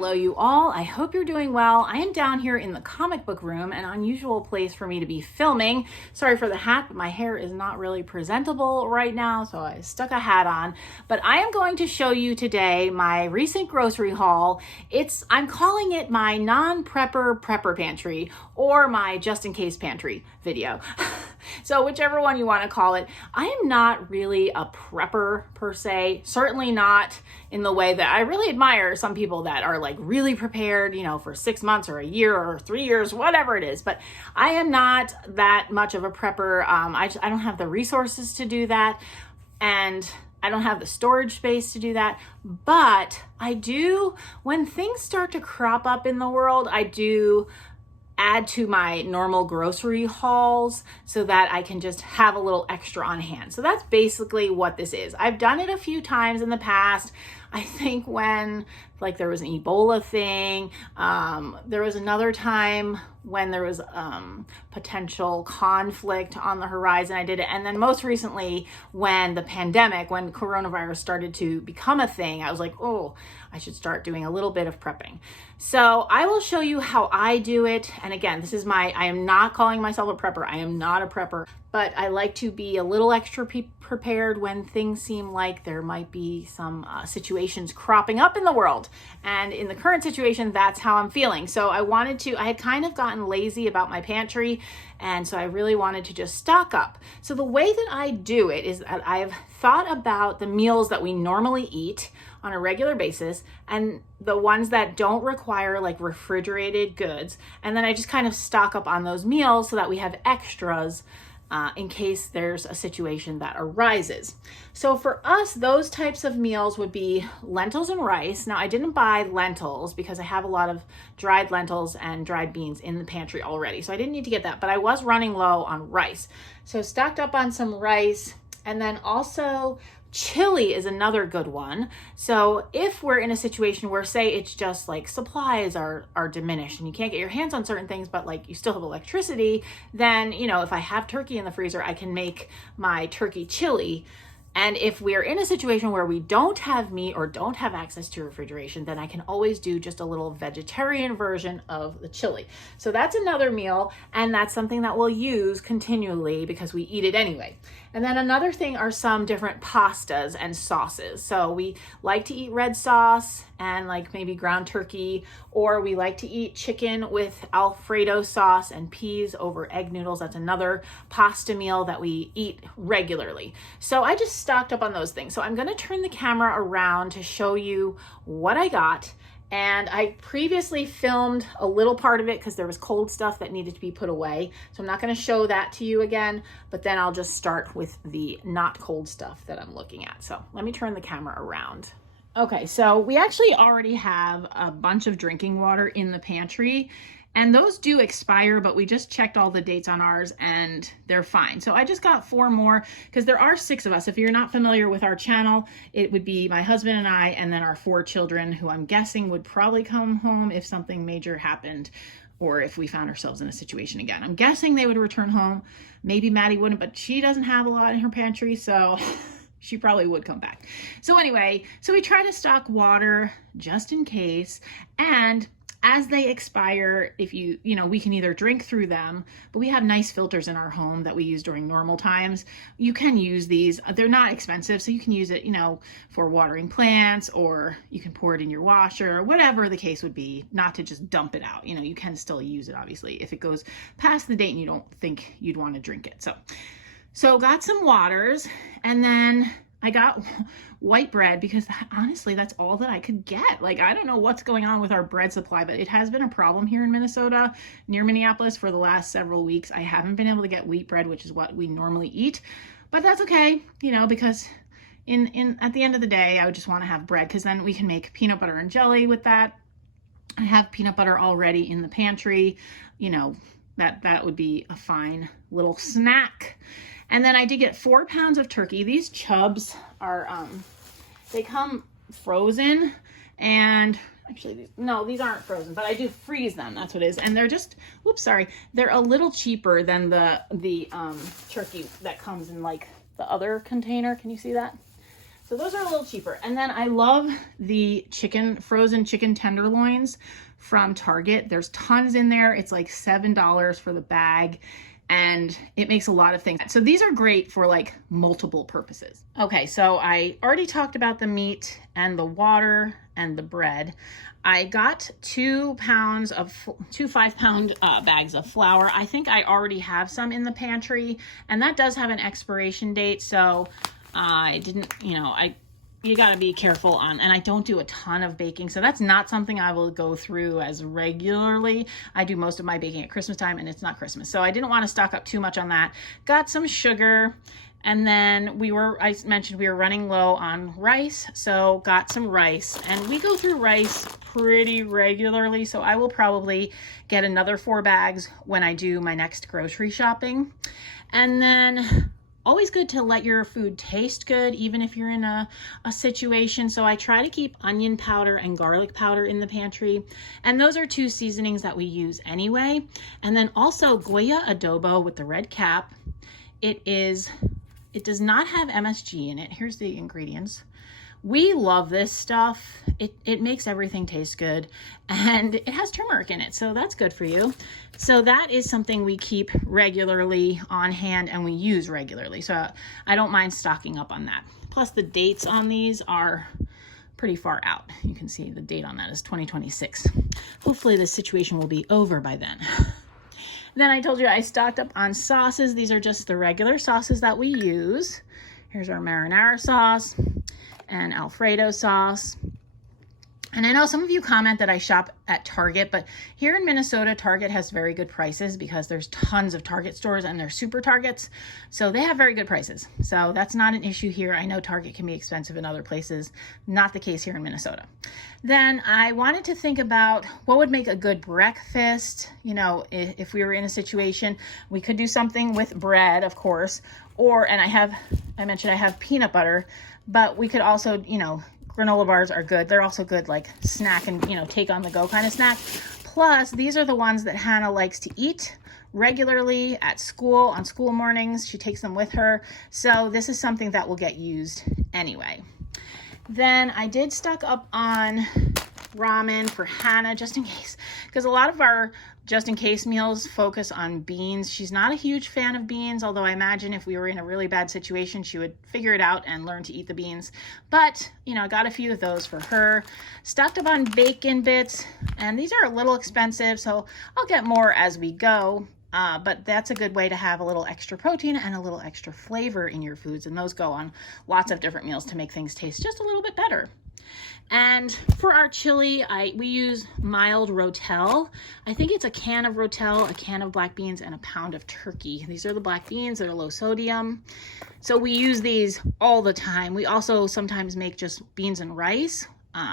Hello you all, I hope you're doing well. I am down here in the comic book room, an unusual place for me to be filming. Sorry for the hat, but my hair is not really presentable right now, so I stuck a hat on. But I am going to show you today my recent grocery haul. I'm calling it my non-prepper prepper pantry, or my just-in-case pantry video. So whichever one you want to call it. I am not really a prepper per se, certainly not in the way that I really admire some people that are like really prepared, you know, for 6 months or a year or 3 years, whatever it is. But I am not that much of a prepper. I don't have the resources to do that, and I don't have the storage space to do that. But I do, when things start to crop up in the world, I do add to my normal grocery hauls so that I can just have a little extra on hand. So that's basically what this is. I've done it a few times in the past. I think when like there was an Ebola thing, there was another time when there was potential conflict on the horizon, I did it. And then most recently when the pandemic, when coronavirus started to become a thing, I was like, oh, I should start doing a little bit of prepping. So I will show you how I do it. And again, I am not calling myself a prepper. I am not a prepper, but I like to be a little extra prepared when things seem like there might be some situations cropping up in the world. And in the current situation, that's how I'm feeling. So I had kind of gotten lazy about my pantry, and so I really wanted to just stock up. So the way that I do it is that I've thought about the meals that we normally eat on a regular basis and the ones that don't require like refrigerated goods. And then I just kind of stock up on those meals so that we have extras in case there's a situation that arises. So for us, those types of meals would be lentils and rice. Now I didn't buy lentils because I have a lot of dried lentils and dried beans in the pantry already. So I didn't need to get that, but I was running low on rice. So stocked up on some rice, and then also chili is another good one. So if we're in a situation where, say, it's just like supplies are diminished and you can't get your hands on certain things, but like you still have electricity, then, you know, if I have turkey in the freezer, I can make my turkey chili. And if we're in a situation where we don't have meat or don't have access to refrigeration, then I can always do just a little vegetarian version of the chili. So that's another meal, and that's something that we'll use continually because we eat it anyway. And then another thing are some different pastas and sauces. So we like to eat red sauce and like maybe ground turkey, or we like to eat chicken with Alfredo sauce and peas over egg noodles. That's another pasta meal that we eat regularly. So I just stocked up on those things. So I'm going to turn the camera around to show you what I got. And I previously filmed a little part of it because there was cold stuff that needed to be put away. So I'm not going to show that to you again, but then I'll just start with the not cold stuff that I'm looking at. So let me turn the camera around. Okay, so we actually already have a bunch of drinking water in the pantry, and those do expire, but we just checked all the dates on ours and they're fine. So I just got 4 more because there are 6 of us. If you're not familiar with our channel, it would be my husband and I, and then our 4 children, who I'm guessing would probably come home if something major happened or if we found ourselves in a situation again. I'm guessing they would return home. Maybe Maddie wouldn't, but she doesn't have a lot in her pantry, so she probably would come back. So anyway, so we try to stock water just in case, and as they expire, if you know, we can either drink through them, but we have nice filters in our home that we use during normal times. You can use these. They're not expensive, so you can use it, you know, for watering plants, or you can pour it in your washer, whatever the case would be, not to just dump it out. You know, you can still use it, obviously, if it goes past the date and you don't think you'd want to drink it. So got some waters, and then I got white bread because honestly, that's all that I could get. Like, I don't know what's going on with our bread supply, but it has been a problem here in Minnesota, near Minneapolis, for the last several weeks. I haven't been able to get wheat bread, which is what we normally eat, but that's okay, you know, because at the end of the day, I would just want to have bread, because then we can make peanut butter and jelly with that. I have peanut butter already in the pantry, you know, that would be a fine little snack. And then I did get 4 pounds of turkey. These chubs are, they come frozen, and actually, no, these aren't frozen, but I do freeze them. That's what it is. And they're just, oops, sorry. They're a little cheaper than the turkey that comes in like the other container. Can you see that? So those are a little cheaper. And then I love the frozen chicken tenderloins from Target. There's tons in there. It's like $7 for the bag, and it makes a lot of things. So these are great for like multiple purposes. Okay, so I already talked about the meat and the water and the bread. I got 2 5-pound bags of flour. I think I already have some in the pantry, and that does have an expiration date. So I didn't, you got to be careful on, and I don't do a ton of baking, so that's not something I will go through as regularly. I do most of my baking at Christmas time, and it's not Christmas, so I didn't want to stock up too much on that. Got some sugar, and then I mentioned we were running low on rice, so got some rice, and we go through rice pretty regularly, so I will probably get another 4 bags when I do my next grocery shopping. And then always good to let your food taste good, even if you're in a situation. So I try to keep onion powder and garlic powder in the pantry. And those are 2 seasonings that we use anyway. And then also Goya adobo with the red cap. It does not have MSG in it. Here's the ingredients. We love this stuff. It makes everything taste good, and it has turmeric in it, so that's good for you. So that is something we keep regularly on hand and we use regularly. So I don't mind stocking up on that. Plus the dates on these are pretty far out. You can see the date on that is 2026. Hopefully this situation will be over by then. Then I told you I stocked up on sauces. These are just the regular sauces that we use. Here's our marinara sauce and Alfredo sauce. And I know some of you comment that I shop at Target, but here in Minnesota, Target has very good prices because there's tons of Target stores and they're super Targets. So they have very good prices. So that's not an issue here. I know Target can be expensive in other places. Not the case here in Minnesota. Then I wanted to think about what would make a good breakfast. If we were in a situation, we could do something with bread, of course, and I mentioned I have peanut butter, but we could also, granola bars are good. They're also good like snack and, take on the go kind of snack. Plus, these are the ones that Hannah likes to eat regularly at school on school mornings. She takes them with her. So this is something that will get used anyway. Then I did stock up on ramen for Hannah just in case, because a lot of our just in case meals focus on beans. She's not a huge fan of beans, although I imagine if we were in a really bad situation, she would figure it out and learn to eat the beans. But, I got a few of those for her. Stocked up on bacon bits, and these are a little expensive, so I'll get more as we go. But that's a good way to have a little extra protein and a little extra flavor in your foods, and those go on lots of different meals to make things taste just a little bit better. And for our chili, we use mild Rotel. I think it's a can of Rotel, a can of black beans, and a pound of turkey. These are the black beans. They're low sodium. So we use these all the time. We also sometimes make just beans and rice.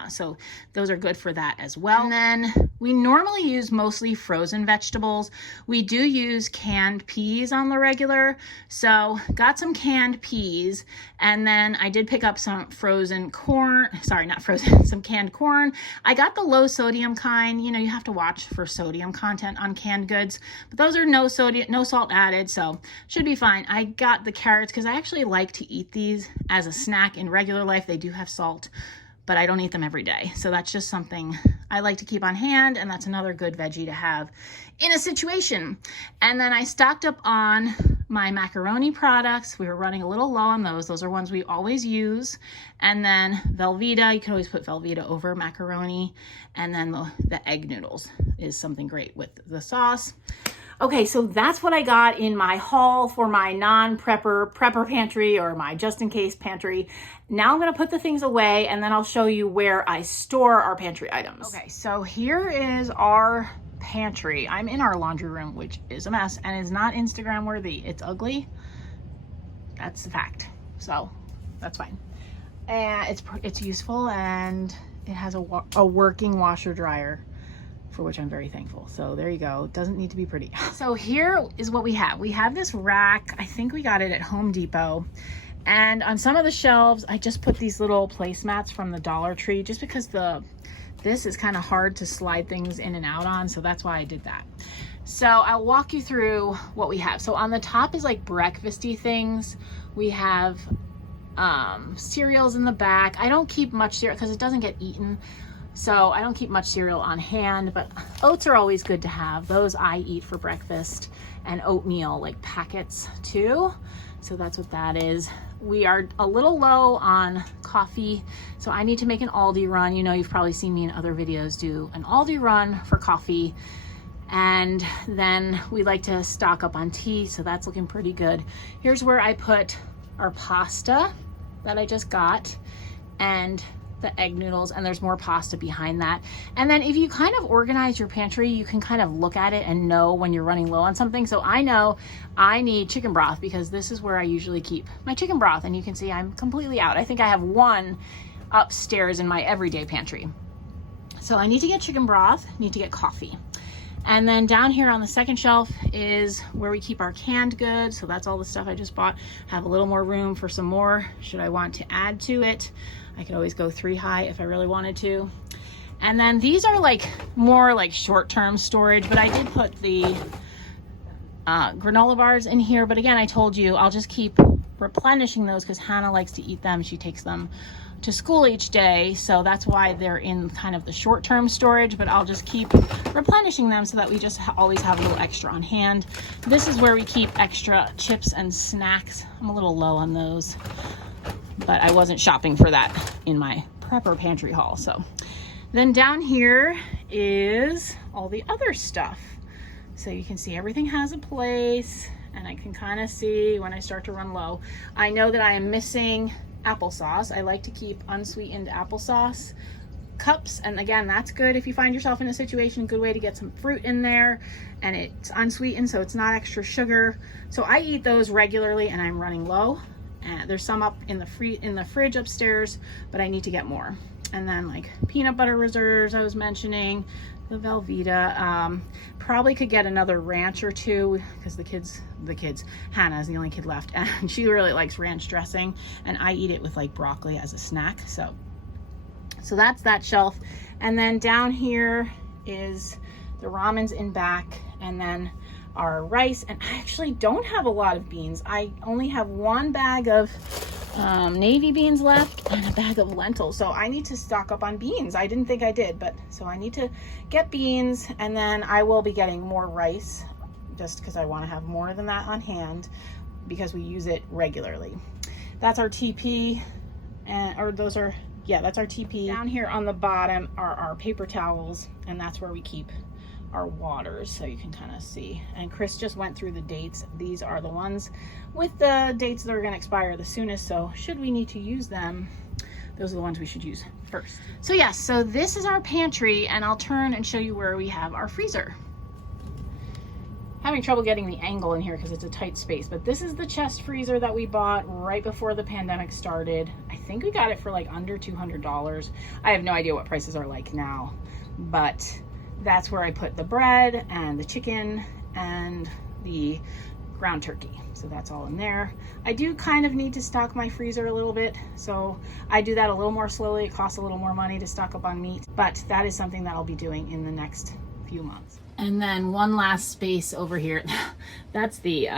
So those are good for that as well. And then we normally use mostly frozen vegetables. We do use canned peas on the regular. So got some canned peas, and then I did pick up some frozen corn. Sorry, not frozen, some canned corn. I got the low sodium kind. You have to watch for sodium content on canned goods, but those are no sodium, no salt added, so should be fine. I got the carrots because I actually like to eat these as a snack in regular life. They do have salt, but I don't eat them every day. So that's just something I like to keep on hand, and that's another good veggie to have in a situation. And then I stocked up on my macaroni products. We were running a little low on those. Those are ones we always use. And then Velveeta, you can always put Velveeta over macaroni. And then the egg noodles is something great with the sauce. Okay, so that's what I got in my haul for my non-prepper pantry, or my just-in-case pantry. Now I'm going to put the things away, and then I'll show you where I store our pantry items. Okay, so here is our pantry. I'm in our laundry room, which is a mess and is not Instagram worthy. It's ugly. That's the fact. So that's fine. And it's useful, and it has a working washer dryer, for which I'm very thankful. So there you go. It doesn't need to be pretty. So here is what we have. We have this rack. I think we got it at Home Depot. And on some of the shelves, I just put these little placemats from the Dollar Tree, just because this is kind of hard to slide things in and out on. So that's why I did that. So I'll walk you through what we have. So on the top is like breakfasty things. We have cereals in the back. I don't keep much cereal because it doesn't get eaten. So I don't keep much cereal on hand, but oats are always good to have. Those I eat for breakfast, and oatmeal, like packets too. So that's what that is. We are a little low on coffee, so I need to make an Aldi run. You know, you've probably seen me in other videos do an Aldi run for coffee. And then we like to stock up on tea, so that's looking pretty good. Here's where I put our pasta that I just got, and the egg noodles, and there's more pasta behind that. And then if you kind of organize your pantry, you can kind of look at it and know when you're running low on something. So I know I need chicken broth because this is where I usually keep my chicken broth, and you can see I'm completely out. I think I have one upstairs in my everyday pantry. So I need to get chicken broth, need to get coffee. And then down here on the second shelf is where we keep our canned goods. So that's all the stuff I just bought. Have a little more room for some more should I want to add to it. I could always go 3 high if I really wanted to. And then these are like more like short-term storage, but I did put the granola bars in here. But again, I told you I'll just keep replenishing those because Hannah likes to eat them. She takes them to school each day, so that's why they're in kind of the short-term storage, but I'll just keep replenishing them so that we just always have a little extra on hand. This is where we keep extra chips and snacks. I'm a little low on those, but I wasn't shopping for that in my prepper pantry haul. So then down here is all the other stuff. So you can see everything has a place, and I can kind of see when I start to run low. I know that I am missing applesauce. I like to keep unsweetened applesauce cups, and again, that's good if you find yourself in a situation. Good way to get some fruit in there, and it's unsweetened, so it's not extra sugar. So I eat those regularly, and I'm running low. And there's some up in the fridge upstairs, but I need to get more. And then like peanut butter reserves I was mentioning, the Velveeta. Probably could get another ranch or two because the kids, Hannah is the only kid left, and she really likes ranch dressing, and I eat it with like broccoli as a snack. So that's that shelf. And then down here is the ramen's in back, and then our rice. And I actually don't have a lot of beans. I only have 1 bag of navy beans left and a bag of lentils, so I need to stock up on beans. I didn't think I did, but so I need to get beans, and then I will be getting more rice just because I want to have more than that on hand because we use it regularly. That's our TP, that's our TP. Down here on the bottom are our paper towels, and that's where we keep our waters, so you can kind of see. And Chris just went through the dates. These are the ones with the dates that are going to expire the soonest, so should we need to use them, those are the ones we should use first. So yes, so this is our pantry, and I'll turn and show you where we have our freezer. Having trouble getting the angle in here because it's a tight space, but this is the chest freezer that we bought right before the pandemic started. I think we got it for like under $200. I have no idea what prices are like now, but that's where I put the bread and the chicken and the ground turkey. So that's all in there. I do kind of need to stock my freezer a little bit, so I do that a little more slowly. It costs a little more money to stock up on meat, but that is something that I'll be doing in the next few months. And then one last space over here. That's the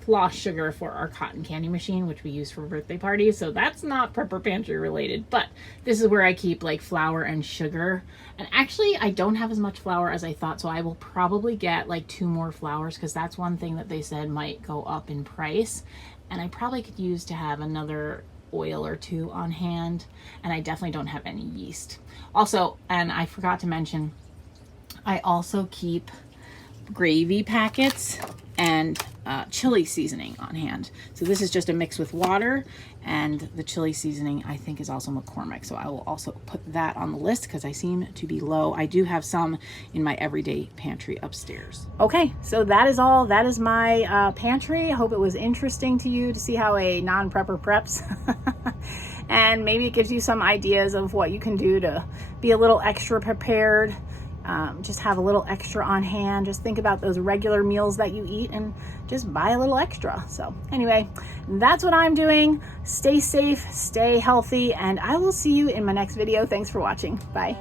floss sugar for our cotton candy machine, which we use for birthday parties. So that's not prepper pantry related, but this is where I keep like flour and sugar. And actually I don't have as much flour as I thought, so I will probably get like 2 more flours because that's one thing that they said might go up in price, and I probably could use to have another oil or 2 on hand. And I definitely don't have any yeast. Also, and I forgot to mention, I also keep gravy packets and chili seasoning on hand. So this is just a mix with water, and the chili seasoning I think is also McCormick. So I will also put that on the list because I seem to be low. I do have some in my everyday pantry upstairs. Okay, so that is all. That is my pantry. I hope it was interesting to you to see how a non-prepper preps. And maybe it gives you some ideas of what you can do to be a little extra prepared. Just have a little extra on hand. Just think about those regular meals that you eat and just buy a little extra. So anyway, that's what I'm doing. Stay safe, stay healthy, and I will see you in my next video. Thanks for watching. Bye.